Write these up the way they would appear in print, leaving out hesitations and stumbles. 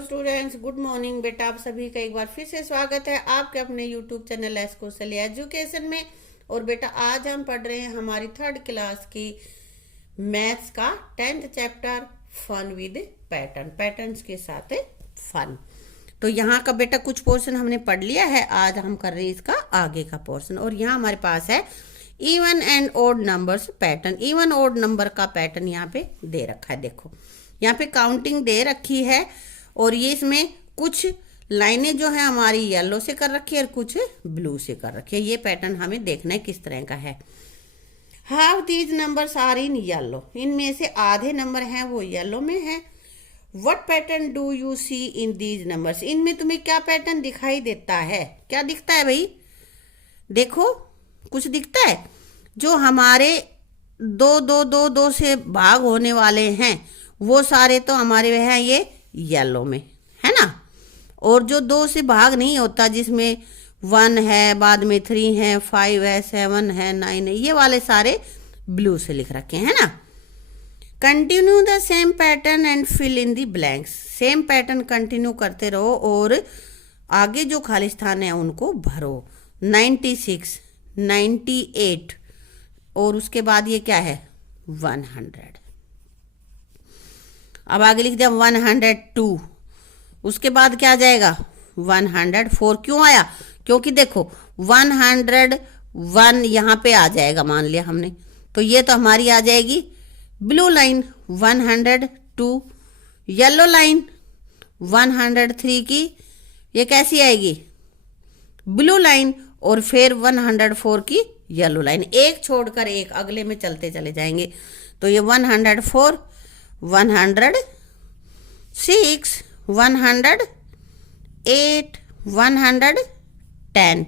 Hello students, good morning. बेटा आप सभी का एक बार फिर से स्वागत है आपके अपने यूट्यूब चैनल एस कौशल एजुकेशन में। और बेटा आज हम पढ़ रहे हैं हमारी थर्ड क्लास की मैथ्स का 10th chapter fun with pattern, patterns के साथ फन। तो यहाँ का बेटा कुछ पोर्शन हमने पढ़ लिया है, आज हम कर रहे हैं इसका आगे का पोर्शन। और यहाँ हमारे पास है even and odd numbers pattern. Even odd number का पैटर्न यहाँ पे दे रखा है। देखो यहाँ पे काउंटिंग दे रखी है और ये इसमें कुछ लाइनें जो है हमारी येलो से कर रखी है और कुछ ब्लू से कर रखी है। ये पैटर्न हमें देखना है किस तरह का है। Half these numbers are in yellow, इनमें से आधे नंबर हैं वो येलो में है। What pattern do you see in these numbers, इनमें तुम्हें क्या पैटर्न दिखाई देता है? क्या दिखता है भाई? देखो कुछ दिखता है। जो हमारे दो दो दो दो से भाग होने वाले हैं वो सारे तो हमारे हैं ये येलो में, है ना। और जो दो से भाग नहीं होता, जिसमें 1 है, बाद में 3 है, 5 है, 7 है, 9 है, ये वाले सारे ब्लू से लिख रखे हैं ना। Continue the same pattern and fill in the blanks, same pattern continue करते रहो और आगे जो खाली स्थान है उनको भरो। 96, 98 और उसके बाद ये क्या है 100। अब आगे लिख दिया 102, उसके बाद क्या आ जाएगा 104। क्यों आया? क्योंकि देखो 101 यहाँ पे आ जाएगा, मान लिया हमने, तो ये तो हमारी आ जाएगी ब्लू लाइन 102। येलो लाइन 103 की ये कैसी आएगी? Blue line. और फिर 104 की येलो लाइन, एक छोड़कर एक अगले में चलते चले जाएंगे। तो ये 104, 106, 108, 110।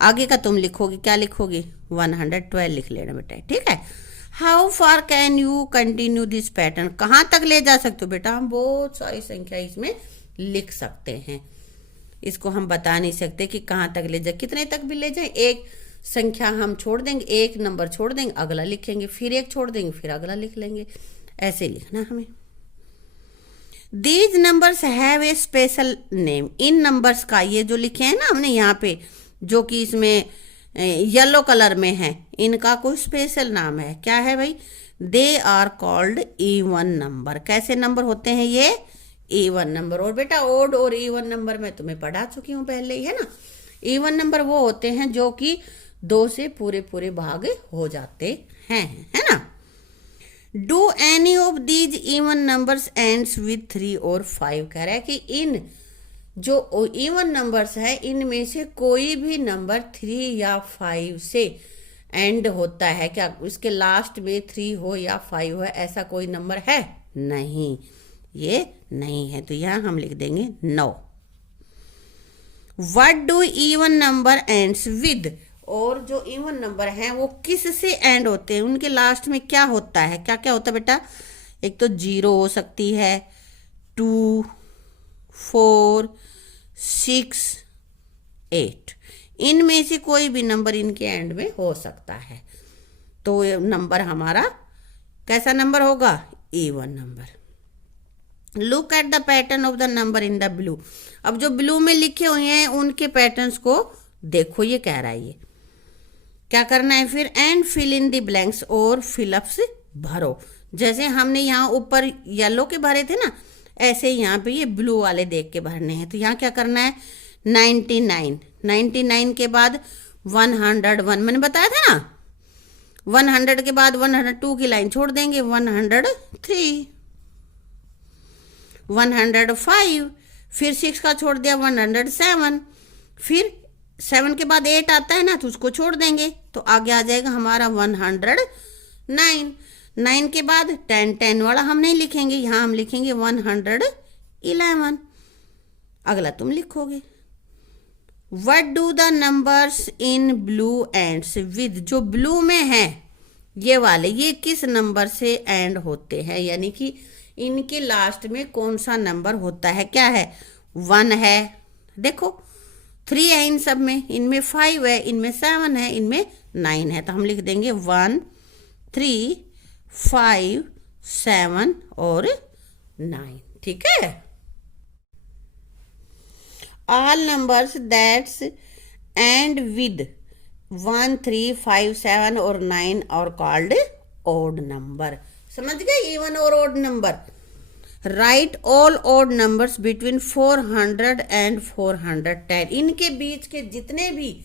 आगे का तुम लिखोगे, क्या लिखोगे? 112 लिख लेना बेटा, ठीक है। How far can you continue this pattern, कहाँ तक ले जा सकते हो बेटा? हम बहुत सारी संख्या इसमें लिख सकते हैं, इसको हम बता नहीं सकते कि कहाँ तक ले जाए, कितने तक भी ले जाए। एक संख्या हम छोड़ देंगे, एक नंबर छोड़ देंगे, अगला लिखेंगे, फिर एक छोड़ देंगे, फिर अगला लिख लेंगे, ऐसे लिखना हमें। These numbers have a special name, in numbers का, ये जो लिखे हैं ना हमने यहाँ पे, जो कि इसमें येलो कलर में है, इनका कोई स्पेशल नाम है। क्या है भाई? They are called even number. कैसे नंबर होते हैं ये? Even number. और बेटा ओड और इवन नंबर मैं तुम्हें पढ़ा चुकी हूँ पहले ही, है ना। इवन नंबर वो होते हैं जो कि 2 से पूरे पूरे भाग हो जाते हैं, है ना। Do any of these even numbers ends with 3 और 5, कह रहा है कि इन जो इवन नंबर्स है इनमें से कोई भी नंबर 3 या 5 से एंड होता है क्या? इसके लास्ट में 3 हो या 5 हो, ऐसा कोई नंबर है? नहीं, ये नहीं है। तो यहां हम लिख देंगे no. What do even number ends with, और जो इवन नंबर हैं वो किस से एंड होते हैं? उनके लास्ट में क्या होता है? क्या क्या होता है बेटा? एक तो 0 हो सकती है, 2, 4, 6, 8, इनमें से कोई भी नंबर इनके एंड में हो सकता है। तो ये नंबर हमारा कैसा नंबर होगा? Even number. Look at the pattern of the number in the blue, अब जो ब्लू में लिखे हुए हैं उनके पैटर्न्स को देखो। ये कह रहा है ये क्या करना है फिर? And fill in the blanks, और फिलअप्स भरो। जैसे हमने यहाँ ऊपर येलो के भरे थे ना, ऐसे यहाँ पे ये ब्लू वाले देख के भरने हैं। तो यहाँ क्या करना है? 99, 99 के बाद 101, मैंने बताया था ना। 100 के बाद 102 की लाइन छोड़ देंगे, 103, 105, फिर 6 का छोड़ दिया 107, फिर 7 के बाद 8 आता है ना, तो उसको छोड़ देंगे, तो आगे आ जाएगा हमारा 109। 9 के बाद 10, 10 वाला हम नहीं लिखेंगे, यहाँ हम लिखेंगे 111। अगला तुम लिखोगे। What do the numbers in blue ends with, जो ब्लू में है ये वाले, ये किस नंबर से एंड होते हैं? यानी कि इनके लास्ट में कौन सा नंबर होता है? क्या है? 1 है, देखो 3 है इन सब में, इनमें 5 है, इनमें 7 है, इनमें 9 है। तो हम लिख देंगे 1, 3, 5, 7 और 9, ठीक है। all numbers that end with 1, 3, 5, 7 और 9 are called odd number। समझ गए, इवन और odd number। Right all odd numbers between 400 and 410। इनके बीच के जितने भी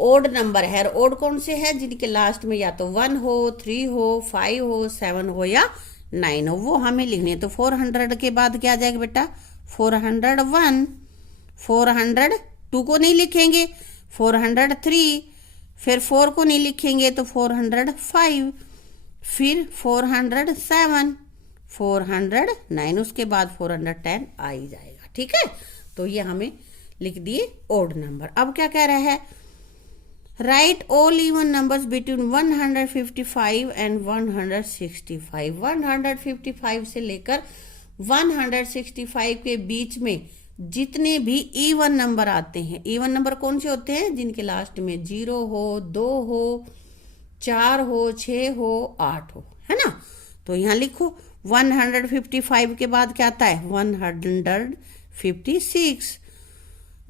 ओड नंबर है, ओड कौन से हैं, जिनके लास्ट में या तो 1 हो, 3 हो, 5 हो, 7 हो या 9 हो, वो हमें लिखने। तो 400 के बाद क्या आ जाएगा बेटा, 401, 402 को नहीं लिखेंगे, 403, फिर 4 को नहीं लिखेंगे तो 405, फिर 407, 409, उसके बाद 410 आ ही जाएगा। ठीक है, तो ये हमें लिख दिए ओड नंबर। अब क्या कह रहा है, right all even numbers between 155 and 165। 155 से लेकर 165 के बीच में जितने भी इवन नंबर आते हैं, इवन नंबर कौन से होते हैं, जिनके लास्ट में 0 हो, 2 हो, 4 हो, 6 हो, 8 हो, है ना। तो यहाँ लिखो 155 के बाद क्या आता है, 156,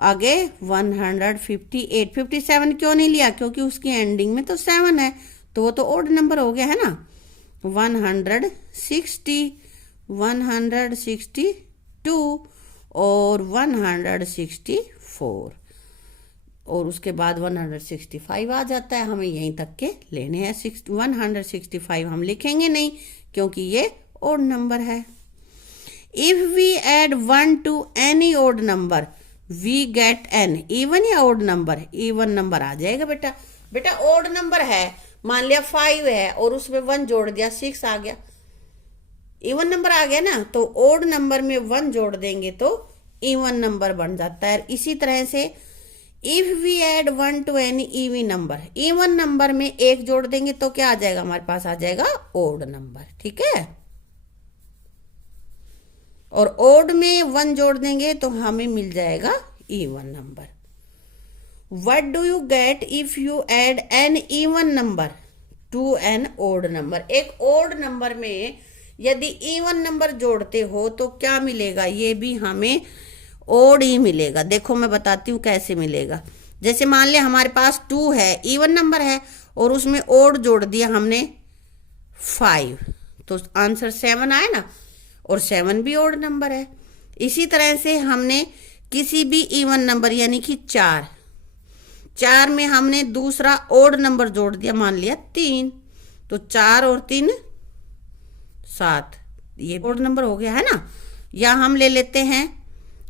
आगे 158, 57 क्यों नहीं लिया, क्योंकि उसकी एंडिंग में तो 7 है, तो वो तो ओड नंबर हो गया है ना। 160, 162 और 164, और उसके बाद 165 आ जाता है। हमें यहीं तक के लेने हैं। 165 हम लिखेंगे नहीं क्योंकि ये ओड नंबर है। If we add 1 to any odd number we get an even या ओड नंबर, इवन नंबर आ जाएगा बेटा। बेटा ओड नंबर है, मान लिया 5 है और उसमें 1 जोड़ दिया, 6 आ गया, इवन नंबर आ गया ना। तो ओड नंबर में 1 जोड़ देंगे तो इवन नंबर बन जाता है। इसी तरह से if we add 1 to any even number, even number में 1 जोड़ देंगे तो क्या आ जाएगा, हमारे पास आ जाएगा ओड नंबर। ठीक है, और ओड में 1 जोड़ देंगे तो हमें मिल जाएगा even number. What do you get if you add an even number to an odd number. एक ओड नंबर में यदि इवन नंबर जोड़ते हो तो क्या मिलेगा, ये भी हमें ओड ही मिलेगा। देखो मैं बताती हूँ कैसे मिलेगा। जैसे मान लिया हमारे पास 2 है, इवन नंबर है, और उसमें ओड जोड़ दिया हमने 5, तो आंसर 7 आया ना, और 7 भी ओड नंबर है। इसी तरह से हमने किसी भी इवन नंबर यानी कि 4 में हमने दूसरा ओड नंबर जोड़ दिया, मान लिया 3, तो 4 और 3 7, ये ओड नंबर हो गया है ना। या हम ले लेते हैं,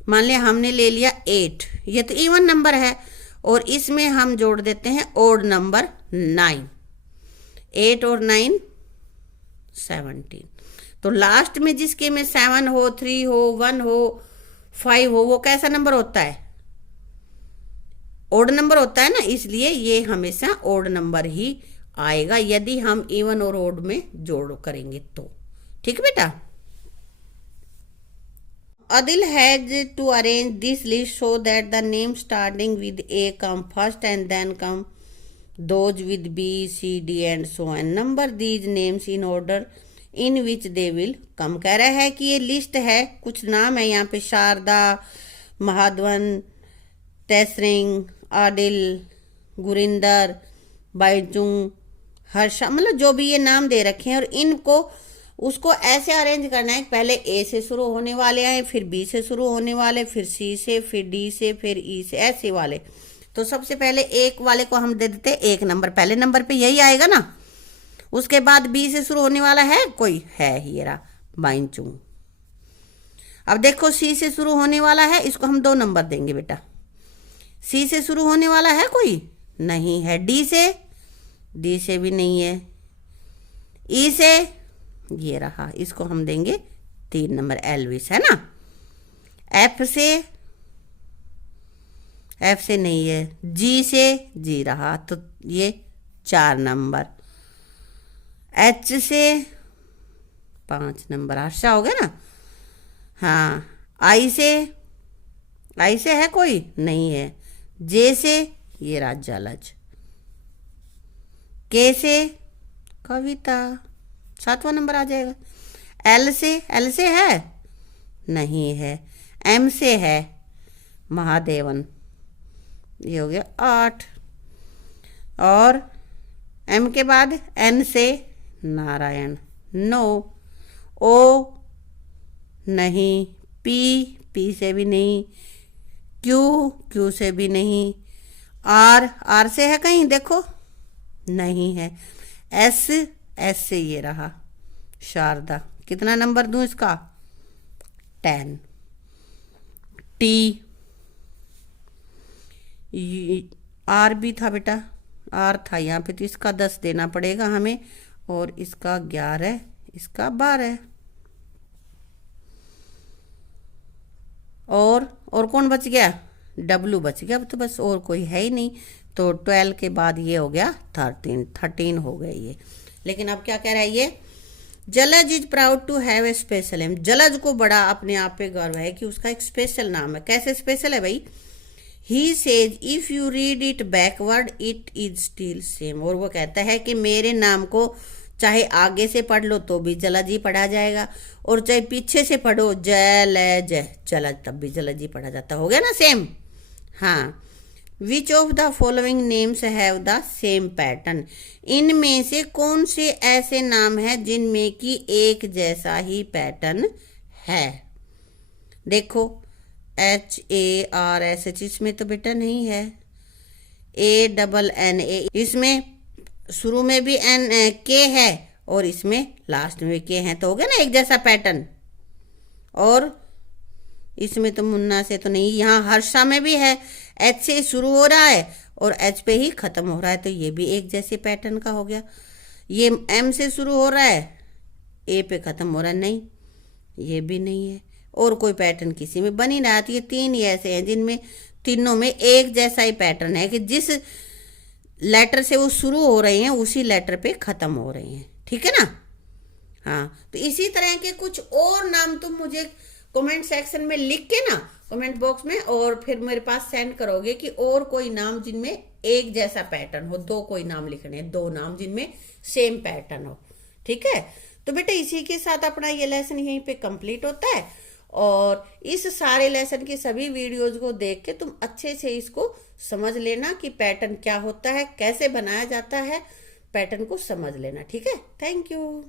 मान लिया हमने ले लिया 8, ये तो इवन नंबर है, और इसमें हम जोड़ देते हैं ओड नंबर 9, 8 और 9 17। तो लास्ट में जिसके में 7 हो, 3 हो, 1 हो, 5 हो, वो कैसा नंबर होता है, ओड नंबर होता है ना। इसलिए ये हमेशा ओड नंबर ही आएगा यदि हम इवन और ओड में जोड़ करेंगे तो। ठीक है बेटा। Adil has to arrange this list so that the names starting with A come first and then come those with B, C, D and so on. Number these names in order in which they will come। कह रहा है कि ये list है, कुछ नाम है यहाँ पे, शारदा, महाधवन, तैसरिंग, आदिल, गुरिंदर, बाइजुंग, हर्षा, मतलब जो भी ये नाम दे रखे हैं, और इनको उसको ऐसे अरेंज करना है, पहले ए से शुरू होने वाले आए, फिर बी से शुरू होने वाले, फिर सी से, फिर डी से, फिर ई से, ऐसे वाले। तो सबसे पहले एक वाले को हम दे देते 1 नंबर, पहले नंबर पे यही आएगा ना। उसके बाद बी से शुरू होने वाला है कोई, है हीरा, बाइंचुंग। अब देखो सी से शुरू होने वाला है, इसको हम 2 नंबर देंगे बेटा। सी से शुरू होने वाला है कोई, नहीं है। डी से भी नहीं है। ई से, ये रहा, इसको हम देंगे 3 नंबर, एल्विस, है ना। एफ से नहीं है। जी से, जी रहा, तो ये 4 नंबर। एच से 5 नंबर, हर्षा हो गया ना। हाँ, आई से है कोई, नहीं है। जे से, ये रहा जलज। के से कविता, 7वां नंबर आ जाएगा। एल से है, नहीं है। एम से है महादेवन, ये हो गया 8। और एम के बाद एन से नारायण, 9। ओ नहीं, पी से भी नहीं, क्यू से भी नहीं, आर से है कहीं, देखो नहीं है, एस से ये रहा शारदा, कितना नंबर दूं इसका, 10। टी, आर भी था बेटा, आर था यहाँ पे, तो इसका 10 देना पड़ेगा हमें, और इसका 11, इसका 12। और कौन बच गया, डब्लू बच गया, अब तो बस और कोई है ही नहीं। तो 12 के बाद ये हो गया 13 हो गए ये। लेकिन अब क्या कह रहा है ये, Jalaj is proud to have a special name. Jalaj को बड़ा अपने आप पे गर्व है कि उसका एक स्पेशल नाम है। कैसे स्पेशल है भाई, he says if you read it backward it is still same. और वो कहता है कि मेरे नाम को चाहे आगे से पढ़ लो तो भी जलज ही पढ़ा जाएगा, और चाहे पीछे से पढ़ो जलज जलज तब भी जलज ही पढ़ा जाता। हो गया ना सेम। हाँ, which of the following names have the same pattern. इनमें से कौन से ऐसे नाम हैं जिनमें कि एक जैसा ही पैटर्न है। देखो HARSH इसमें तो बेटा नहीं है, ANNA इसमें शुरू में भी K है और इसमें लास्ट में भी K है, तो हो गया ना एक जैसा पैटर्न। और इसमें तो मुन्ना से तो नहीं, यहाँ हर्षा में भी है, H से शुरू हो रहा है और H पे ही खत्म हो रहा है, तो ये भी एक जैसे पैटर्न का हो गया। ये M से शुरू हो रहा है, A पे खत्म हो रहा है, नहीं ये भी नहीं है, और कोई पैटर्न किसी में बन ही रहा। तो ये 3 ही ऐसे हैं जिनमें तीनों में एक जैसा ही पैटर्न है कि जिस लेटर से वो शुरू हो रहे हैं उसी लेटर पे खत्म हो रहे हैं। ठीक है ना। हाँ, तो इसी तरह के कुछ और नाम तुम मुझे कमेंट सेक्शन में लिख के ना, कमेंट बॉक्स में, और फिर मेरे पास सेंड करोगे कि और कोई नाम जिनमें एक जैसा पैटर्न हो। 2 कोई नाम लिखने हैं, 2 नाम जिनमें सेम पैटर्न हो। ठीक है, तो बेटा इसी के साथ अपना ये लेसन यहीं पे कंप्लीट होता है। और इस सारे लेसन की सभी वीडियोज को देख के तुम अच्छे से इसको समझ लेना कि पैटर्न क्या होता है, कैसे बनाया जाता है, पैटर्न को समझ लेना। ठीक है, थैंक यू।